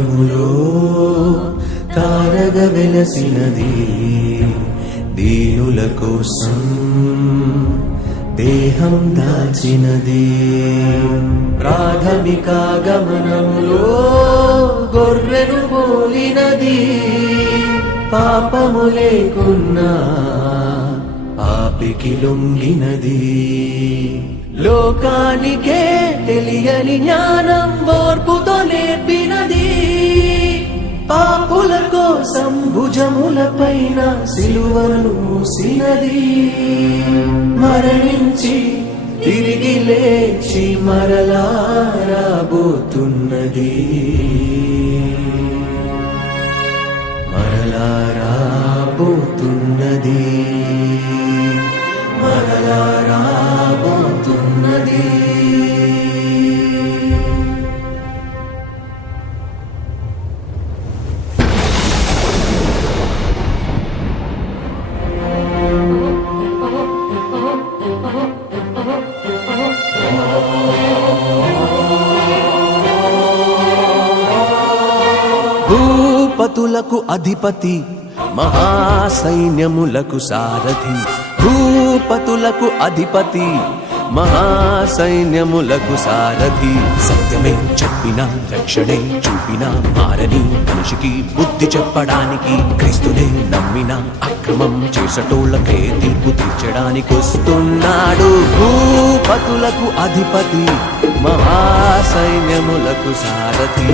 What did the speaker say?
గగనములో తారగ వెలసినది దీనుల కోసం దేహం దాచినది ప్రాథమిక గమనములో గొర్రెను పోలినది పాపము లేకున్నా పాపికి లొంగినది లోకానికే తెలియని జ్ఞానం ఓర్పుతో నేర్పినది పాపుల కోసం భుజముల పైన సిలువను మూసినది మరణించి తిరిగి లేచి మరలా రాబోతున్నది మరలా రాబోతున్నది మరలా రాబోతున్నది భూపతులకు అధిపతి మహాసైన్యములకు సారథి భూపతులకు అధిపతి మహాసైన్యములకు సారథి సత్యమే చెప్పిన రక్షణే చూపిన మారని మనిషికి బుద్ధి చెప్పడానికి క్రీస్తునే నమ్మిన అక్రమం చేసటోళ్ళకే తీర్పు తీర్చడానికి వస్తున్నాడు భూపతులకు అధిపతి మహాసైన్యములకు సారథి